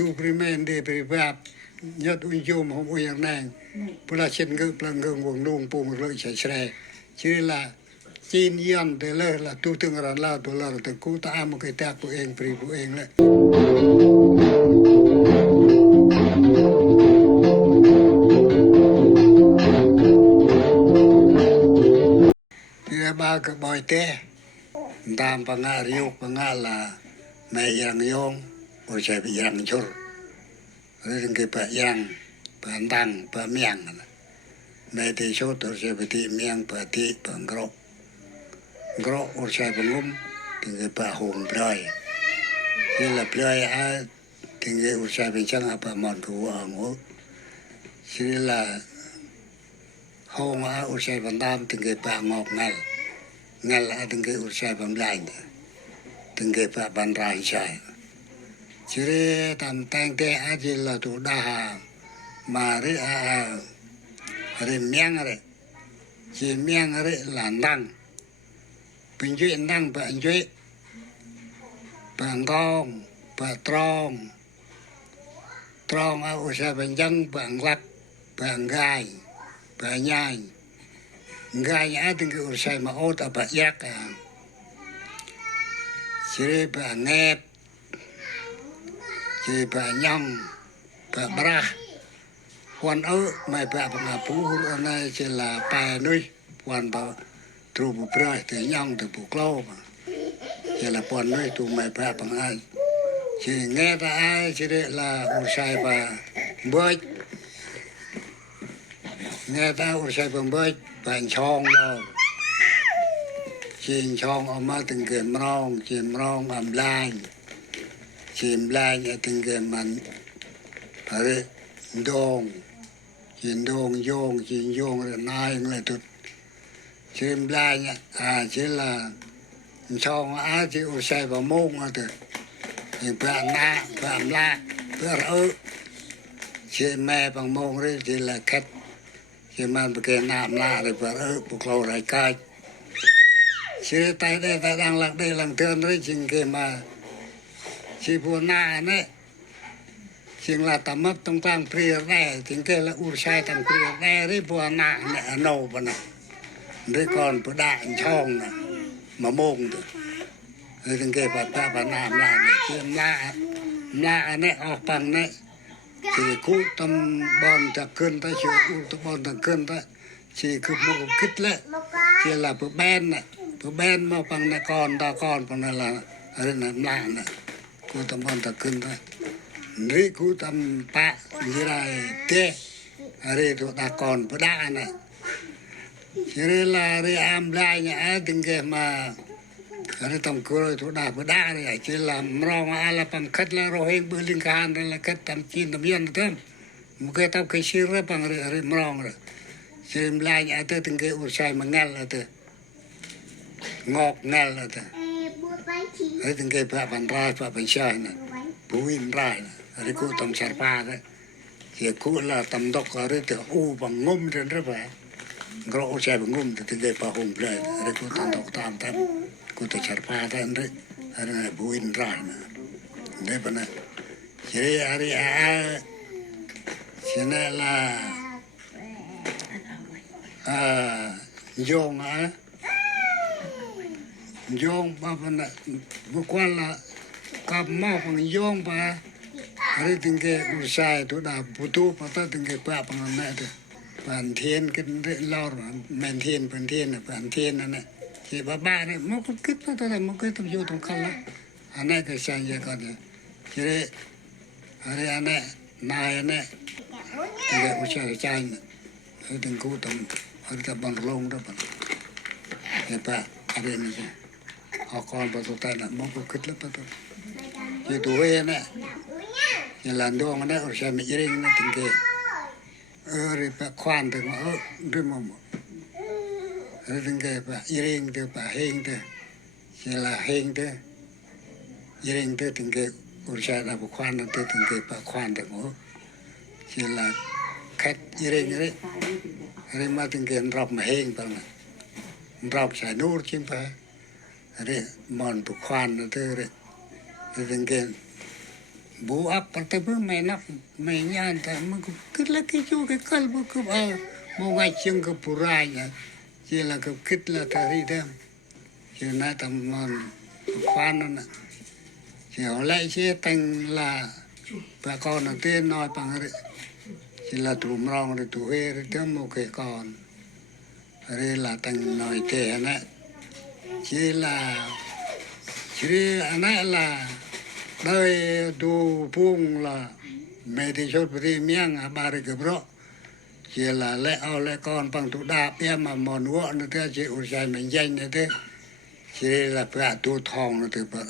tu primen de privap nhật uy zoom không uy yang nàng bữa trên ngự plan ngự nguồn nung bùng lợi chạy xe chứ là chín yên để là tu từng là tu là từ cú ta một cái tạc của em pri của em lại thì ba cái bòi té tam bằng ngà riu bằng ngà là mẹ yang yong rồi sẽ bị yang chur rồi cái bà yang bà tăng bà miang mẹ thì số tôi sẽ bị thị miang bà thị bà gro rồi sẽ bị ngum thì cái bà hùng plei như là plei á thì cái rồi sẽ bị chẳng bà mòn của ở ngũ chỉ là hùng á rồi sẽ bị tam thì cái bà ngọc ngay là thì cái rồi sẽ bị lạnh thì cái bà ban rai chạy chỉ tầm tăng thế á chỉ là tụ đa mà đấy rồi miang rồi chỉ miang rồi là năng bình chuyện năng bạn chuyện bạn con bạn tròn ở xe bạn dân bạn lắc bạn gai bạn nhai gai nhá thì cái xe mà ô tô bạn giác chỉ bạn nghe chỉ bạn nhom bạn bra quan ở mày bạn bằng phú ở đây chỉ là bài nuôi quan bảo trụ bù brai thì nhom từ bù lâu mà chỉ là quan nuôi trụ mày bạn bằng ai chỉ nghe ta ai chỉ để là u sai và bơi nghe ta u sai và bơi bạn chong lo chim chong ở mà từng chim rong ầm lai ở từng cái mình ở đong chim đong chim yong rồi nai lại tụt chim lai nhá chỉ là chong á chỉ u sai và mông thôi thì bạn na bạn la bạn chị mẹ bằng mông đấy thì là khách chị mang cái nạm la rồi bạn buộc lâu lại cai chị tay đây ta đang lặng đây lặng thương đấy chính cái mà chị buồn na đấy chính là tầm ấp trong trang priya này chính cái là sai thằng priya này đấy buồn na này nâu vào này đấy còn bữa đại chong này mà mông được rồi từng cái bà làm này chuyện la này ở bằng này chỉ cú tâm bon ta cơn ta chịu cú tâm bon ta cơn ta chỉ cứ một kích lệ chỉ là bữa ben mà bằng này còn bằng này là ở đây là la này cú tâm bon ta cơn ta rồi cú tâm pa như này thế ở đây tụi ta còn bữa đa này chỉ là đi am lai nhá từng cái mà ở tầm cười thủ đà bữa đa này chỉ làm rong là bằng khách là rồi bữa linh can là khách tầm chín tầm yên thế một cái tao cái xưa rồi bằng rồi rong rồi chỉ lại nhá tới từng cái u sai mà ngel là từ ngọt ngel là từ ở từng cái bả bàn rai bả bàn sai này buin rai này ở cô tầm sài pa đấy thì cô là tầm độc ở đây từ u bằng ngôm trên đó vậy gõ sai bằng ngôm từ từng cái bả hùng lại ở cô tầm độc tam tam cô ta chặt phá thế đấy, anh này buin ra nè, đấy bên này, chỉ này là yong ba bên này, vừa qua là cặp máu bằng yong ba, ở từng cái usai tôi đã putu, bắt đầu từng cái quạ bằng này thôi, bản thiên cái lo rồi, bản thiên này. Thì bà này một cái kích nó là một cái tâm vô trong khăn lắm anh này cái sang vậy còn gì chỉ đấy anh này nai này thì cái u cha trai này ở từng khu tầm ở tập bằng lông đó bằng thì bà ở đây này họ còn bắt đầu tay là một cái kích lắm bắt đầu thì tuổi này như là đong này ở xe mỹ đình này từng cái rồi bà khoan từ mà rồi mà từng cái bà yên từ bà hên từ chỉ là hên từ yên từ từng cái u sai là bà khoan từ từng cái bà khoan từ ngõ chỉ là khách yên đấy rồi mà từng cái rập mà hên bằng này rập sai nút chứ phải rồi mòn bà khoan từ đấy từng cái bố ấp tới bữa mày nắp mày nhàn ta mà cứ là cái chỗ cái cල් bữa cứ một ngày chương cái purai nhá chỉ là cái kít là thari đó chỉ nói tầm khoan nó chỉ họ lại chỉ thành là bà con ở tên nói bằng đấy chỉ là tụi mong rồi tụi huê rồi tiếng một cái con đây là thành nói thế này chỉ là anh ấy là đời tu phung là mẹ thì chốt bri miếng à bà cái bro chỉ là lẽ con bằng tụ đạp em mà mòn uổng nữa thế chỉ ủi dài mình danh nữa thế chỉ là phải tu thong nữa từ bờ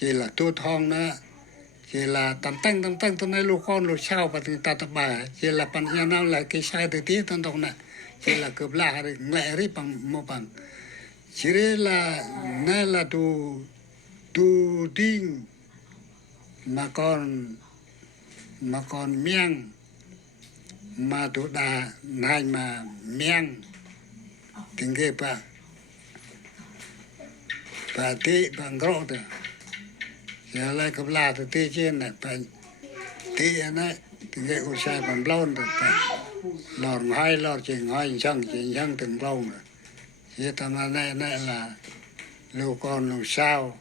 chỉ là tu thong nữa chỉ là tầm tăng tụi này lũ con lũ sao và ta tập bà chỉ là bằng nhà nào là cái sai từ tí tận đồng này chỉ là cướp la rồi mẹ đi bằng một bằng chỉ là này là tu tinh mà còn miếng mà tu đà này mà miếng tiếng kia bà tí bằng gỗ thôi giờ lại cướp la từ tí trên này bà tí này tiếng kia cũng sai bằng lâu rồi lọt hai lọt chừng hai chân từng lâu rồi chỉ tầm này là lưu con lưu sao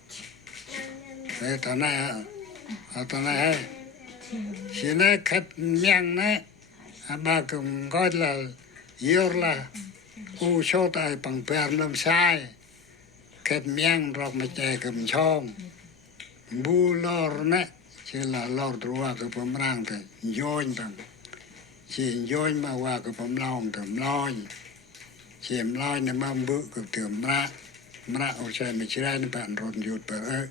thế tầm này hay chỉ nói khách miệng này bà cũng gọi là yêu là u số tài bằng bèn làm sai khách miệng rồi mà chạy cầm chong bu lor này chỉ là lor trua cái phẩm rang thì dôi bằng chỉ dôi mà qua cái phẩm lòng thì loi chỉ loi này mà bự cái tưởng ra ở trên mình chỉ ra nó bạn rộn rụt bởi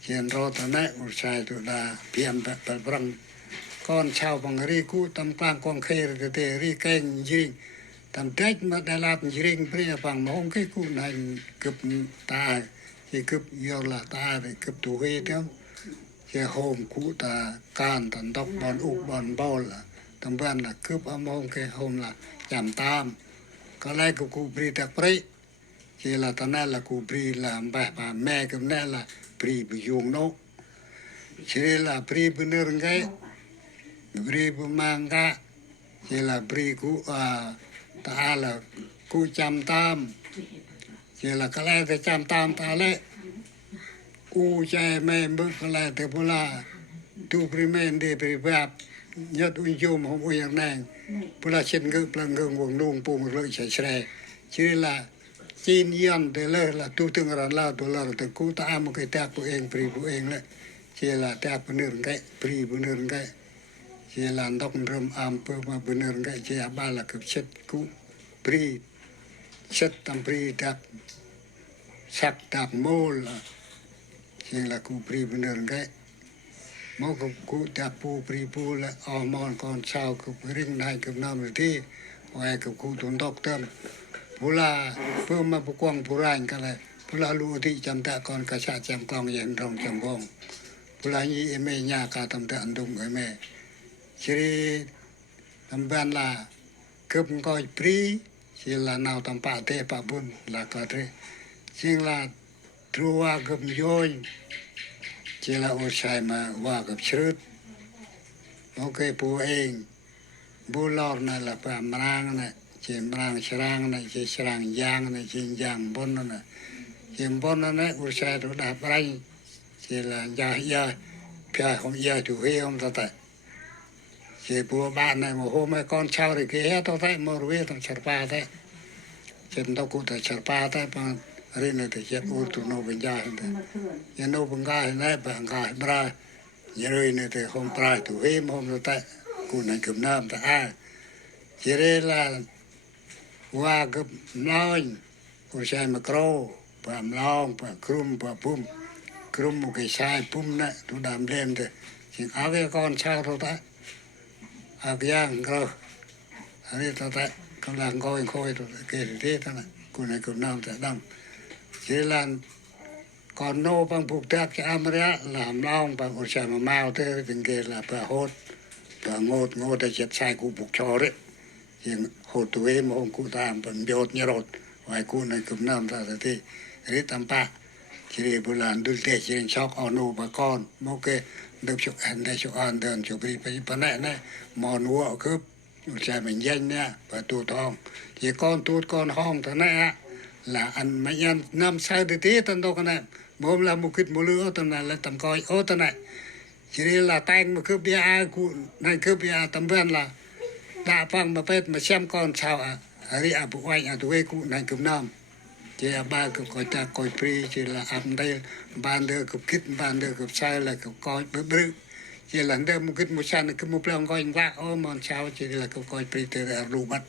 hiện rồi tận này ở sai tụi ta phiền bật răng con chào bằng ri cũ tầm quang con khê rồi thì ri kênh riêng tầm tết mà Đà Lạt riêng bây giờ bằng mong cái cũ này cướp ta thì cướp yêu là ta thì cướp tụ huê theo cái hôm cũ ta can tận tóc bọn ục bọn bao là tầm bên là cướp âm mong cái hôm là giảm tam có lẽ của cụ bì đặc bấy chỉ là tận này là cụ bì làm bà mẹ cái này là bì dùng nó chỉ là bì bên đường cái bì bên mang cả chỉ là bì cụ ta là cụ chăm tam chỉ là cái này thì chăm tam ta lấy u chạy mẹ bước cái này thì bố là tu bì men để bì bạp nhất uy dùng không uyอย่างnày bố là trên ngực là ngừng quần luôn bùng lợi chạy xe chỉ là chín yên thì là tu từng là tu là từ cú ta một cái tạc của em bì của em đấy chỉ là tạc của nương cái bì của nương cái chỉ là đọc râm am bơ mà của nương cái chỉ ba là cái chất cú bì chất tam bì tạc sắc tạc mô là chỉ là cú bì của nương cái mô cú tạc bù là mòn con sao cú ring này cú nam rồi thì ngoài cú tuấn đọc tâm pula puma bukwang purain kala pula lu ti cham ta kon ka cha cham kong yen rong cham gong pula ni eme nya ka tam ta andung eme chiri tam ban la kup ngoi pri chi la nau tam pa te pa bun la ka tre sing la trua kup yoin chi la o sai ma wa kup chrut ok pu eng bu lor na la pa mrang na chỉ mang sarang này chỉ sarang giang này chỉ giang bốn này chỉ bốn này u sai đồ đạp ray chỉ là giờ phải không giờ chủ yếu không ta tại chỉ bùa bạn này một hôm mấy con trâu thì cái hết tao thấy mua ruồi tao chặt pa thế trên tao cũng phải chặt pa thế bằng riêng này thì chết u tụi nó bên gia thế nhà nó bên gai này bên gai bra nhà rồi này thì không bra chủ yếu không ta tại cụ này cầm nam ta chỉ đây là qua cái nói của sai mà câu và long và crum một cái sai pum này tôi làm thêm thì chỉ có cái con sao thôi ta cái giang rồi ở đây ta tại con làm coi rồi cái thế thế này cô này cũng nam tại đâm chỉ là còn nô bằng phục tác cho Amaria làm long và của sai mà mau thế tình kia là bà hốt và ngô để chết sai của buộc cho đấy nhưng hồ tuổi mà ông cụ ta vẫn đốt như rột vài cụ này cũng nằm ra thì đấy tam pa chỉ để bữa làm đôi tệ chỉ để cho con nô bà con một cái được chụp ảnh đây chụp ảnh đơn chụp đi phải này này mòn ngựa cướp chạy mình danh nha và tụt hong chỉ con hong thế này là ăn mấy ăn năm sai thì tí tân đâu cái này bom là một kít một lứa tân này là tầm coi ô tân này chỉ là tang mà cướp bia cụ này cướp bia tầm ven là đã phăng mà phết mà xem con sao à đi à bộ anh à tụi cụ này cướp nam chỉ là ba cướp coi ta coi free chỉ là ăn đây ban đưa cướp kít ban đưa cướp sai là cướp coi bự bự chỉ là đây một kít một sai là cướp một lần coi ra ô mòn sao chỉ là cướp coi free từ rù bắt